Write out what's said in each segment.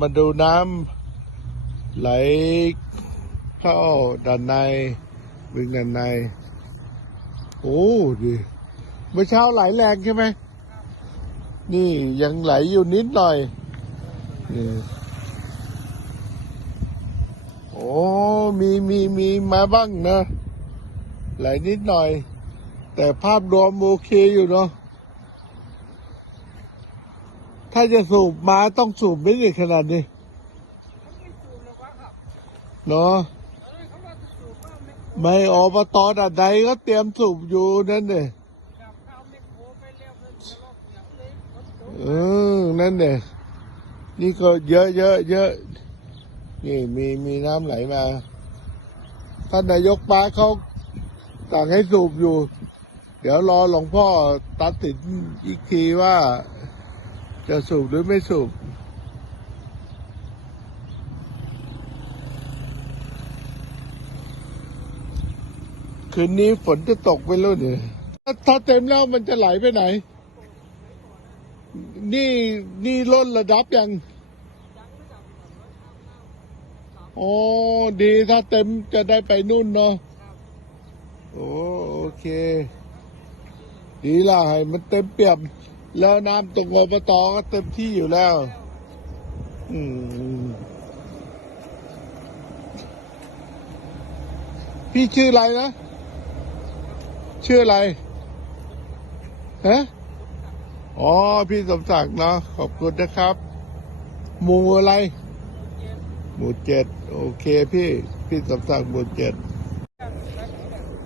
มาดูน้ำไหลเข้าด้านในบึงด้านใน โอ้ดิเมื่อเช้าไหลแรงใช่ไหม นี่ยังไหลอยู่นิดหน่อยนี่โอ้ มีมีมีมาบ้างนะ ไหลนิดหน่อย แต่ภาพรวมโอเคอยู่เนาะ ถ้าจะสูบมาต้องสูบไม่ได้ขนาดนี้เนาะไม่อบตดัดใดก็เตรียมสูบอยู่นั่นเนี่ยเออนั่นเนี่ยนี่ก็เยอะเยอะเยอะนี่มีมีน้ำไหลมาท่านนายกป้าเขาสั่งให้สูบอยู่ เดี๋ยวรอหลวงพ่อตัดสินอีกทีว่า จะสูบหรือไม่สูบ คืนนี้ฝนจะตกไปแล้วเนี่ยถ้าถ้าเต็มแล้วมันจะไหลไปไหน นี่นี่ล้นระดับยังโอ้ดีถ้าเต็มจะได้ไปนู่นเนาะโอ้โอเค ดีละให้มันเต็มเปี่ยม แล้วน้ำตรงอบตก็เต็มที่อยู่แล้ว อืม พี่ชื่ออะไรนะ ชื่ออะไรฮะอ๋อ พี่สมศักดิ์เนาะขอบคุณนะครับ หมู่อะไร หมู่เจ็ด โอเคพี่ พี่สมศักดิ์หมู่เจ็ด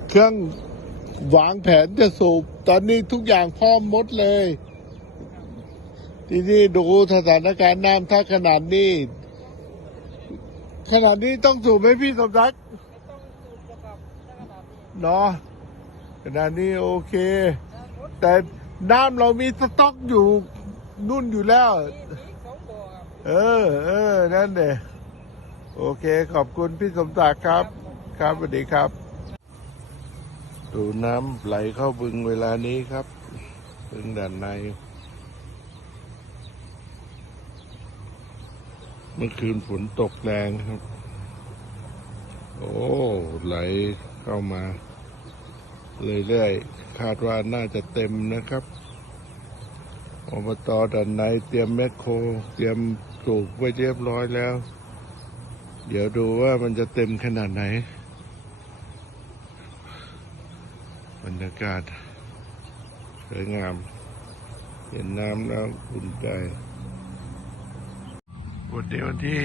เครื่องวางแผนจะสูบ ตอนนี้ทุกอย่างพร้อมหมดเลย ที่นี่ดูสถานการณ์น้ำถ้าขนาดนี้ ขนาดนี้ต้องสูบไหมพี่สมศักดิ์เนาะขนาดนี้โอเค แต่น้ำเรามีสต็อกอยู่นุ่นอยู่แล้ว เออเออนั่นเดโอเค ขอบคุณพี่สมศักดิ์ครับ ครับสวัสดีครับ ดูน้ำไหลเข้าบึงเวลานี้ครับ บึงด้านใน เมื่อคืนฝนตกแรงครับ โอ้ ไหลเข้ามาเรื่อยๆคาดว่าน่าจะเต็มนะครับอบตด้านในเตรียมแมคโคร เตรียมปลูกไว้เรียบร้อยแล้ว เดี๋ยวดูว่ามันจะเต็มขนาดไหน บรรยากาศสวยงาม เห็นน้ำแล้วอุ่นใจ วันนี้วันที่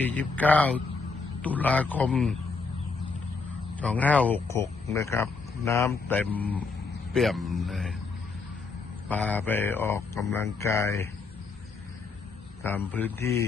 29 ตุลาคม 2566 นะครับ น้ำเต็มเปี่ยมเลยปลาไปออกกำลังกาย ตามพื้นที่